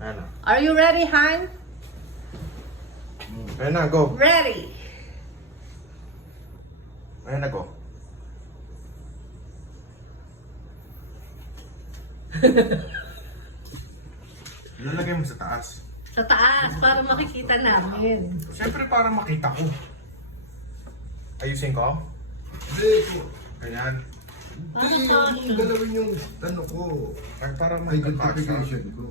Ano? Are you ready, Han? Ayan na, go. Ready. Ayan na, go. Ilalagay mo sa taas. Sa taas, para makikita namin. Siyempre para makita ko. Ayusin ko? Hindi ko. Ayan. Hindi, yung galawin yung ano ko. Ay, para makikita. Identification ko.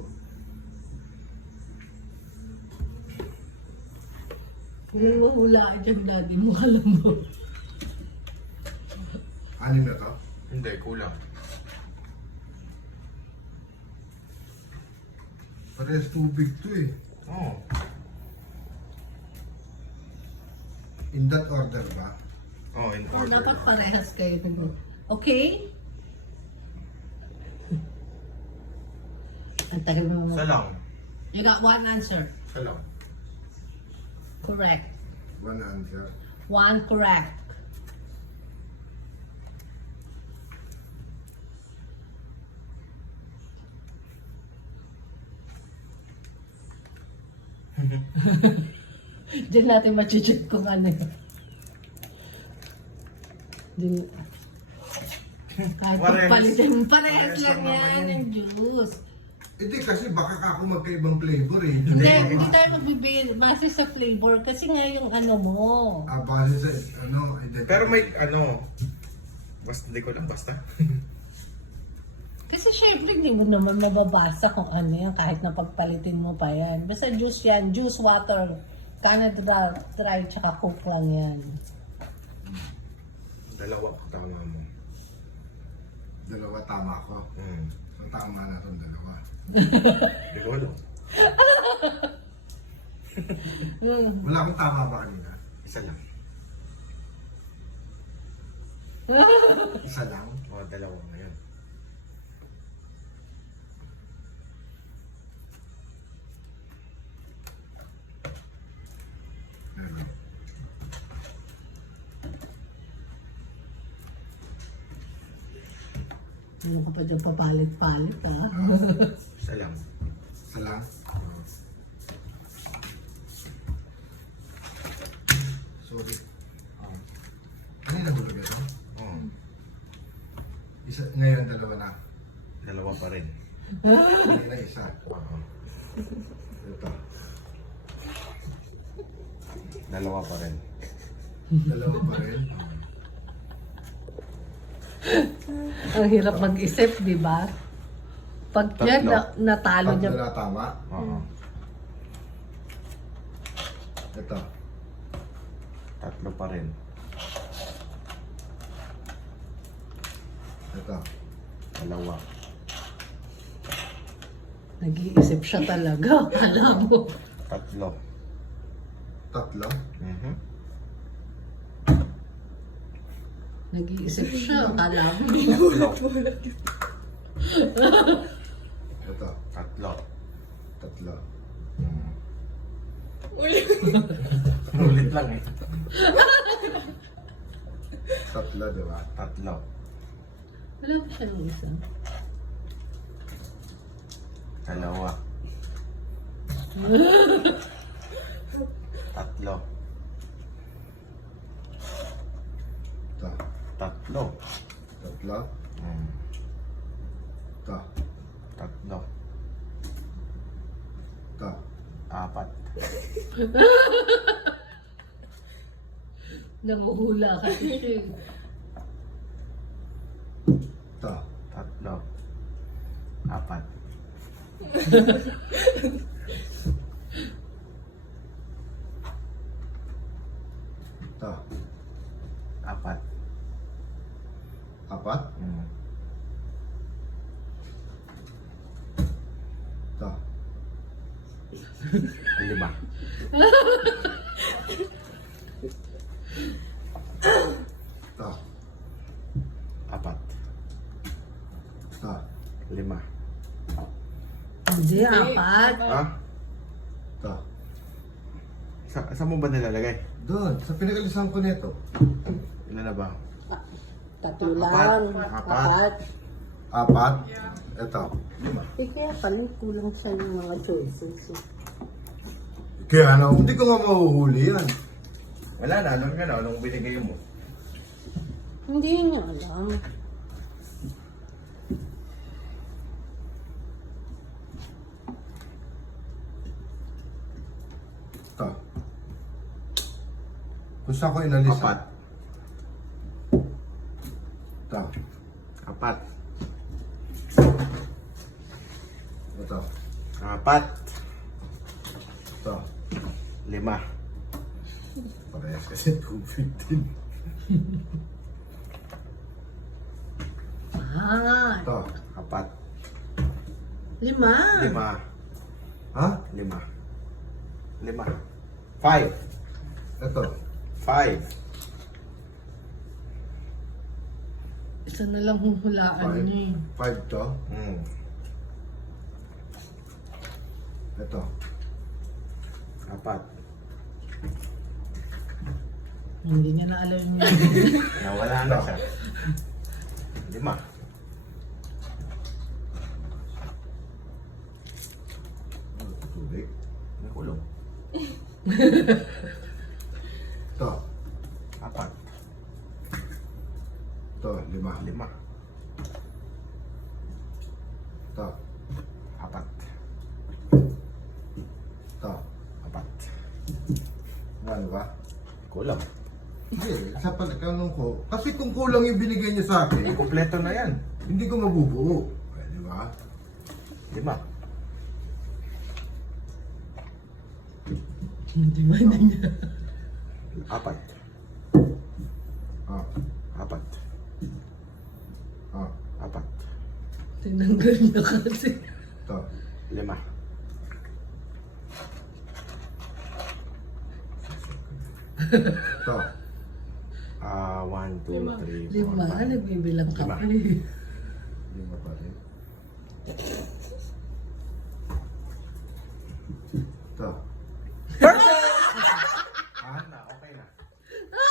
Yung mahulaan dyan, daddy mo, alam mo. Anim na to? Hindi, kulang. Parehas tubig to eh. Oo. In that order ba? Oh, in order. Dapat parehas kayo. Okay? Ang tagal mo. Isa lang. You got one answer. Isa lang. Correct. One answer. One correct. Diyan natin ma-check kung ano yun. Diyan. Kahit Parehas. pagpalitin, parehas Parehas lang lang yan naman yung juice. Hindi kasi baka ako magkaibang flavor eh. Hindi tayo magbibigay base sa flavor kasi nga yung ano mo. Base sa ano, identity. Pero may ano. Basta hindi ko lang basta. Kasi syempre hindi mo naman mababasa kung ano yan kahit na pagpalitin mo pa yan. Basta juice yan, juice, water, Canada Dry, tsaka Coke lang yan. Dalawa ko tama mo. Dalawa tama ko. So tama na itong dalawa. Hindi ko alam. Wala akong tama ba kanina? Isa lang. Isa lang? O, dalawa ngayon. Ano? Ano ka pa dyan papalit-palit ha? Isa lang. Isa lang? Sorry. Ano yung nahulog ito? Oo. Isa, ngayon dalawa na. Dalawa pa rin. Hindi na isa. Oo. Ito. Dalawa pa rin. Dalawa pa rin. Ang hirap mag-isip, di ba? Pag yan, natalo Tatlo niya. na tama. Oo. Ito. Tatlo pa rin. Ito. Dalawa. Nag-iisip siya talaga. Alam mo. Tatlo. Tatlo. Mhm. Nag-iisip siya. Alam mo. Tatlo. Ito. Tatlo. Tatlo. Ulit lang eh. Tatlo, di ba? Tatlo. Wala pa siya ng isa. Dalawa. Tatlo. Ito. Tatlo. Tatlo. Mm. Ito. Tatlo. Ito. Apat. Nanguhula kasi siya. Ito. Tatlo. Apat. Ito. Apat. Apat. Mm. Ito. Lima. Ito. Apat. Ito. Lima. Hindi, apat. Ha? Ito. Saan mo ba nilalagay? Doon. Sa pinagalisan ko nito. Ilan na ba? Tatlo Apat. lang. Apat. Apat. 4. Ito. 5. Eh, kaya pala kulang siya ng mga choices. Eh. Kaya hindi ko nga mahuhuli yan. Wala na, alam ka na, anong binigay mo? Hindi niya alam. Ito. Kung saan ko inalis. 4. Ito. 4. Ito. 4. Ito. 5. Parehas kasi COVID-19. Ah, Ito. 4. 5. 5. Ha? 5. 5. Ito. 5. Isa na lang huhulaan niya eh. 5 to. Ito. 4. Hindi niya na alam niya. Nawala na siya. 5. Tubig. May kulong. Ito. 4. Ito. 5. 5. Ito. 4. Ito. 4. Ano ba? Kulang. Hindi. Sa pagkakanong ko. Kasi kung kulang yung binigay niya sa akin, Hindi kompleto na yan. hindi ko mabubuo. Eh, di ba? 5. Hindi ba niya? 4. Ah. 4. Ah. 4. Tinanggal niya kasi. Ito. 5. Ito. 1, 2, 3, 4, 5. 5. Nagbibilang ka Lima. pa eh. 5 pa rin.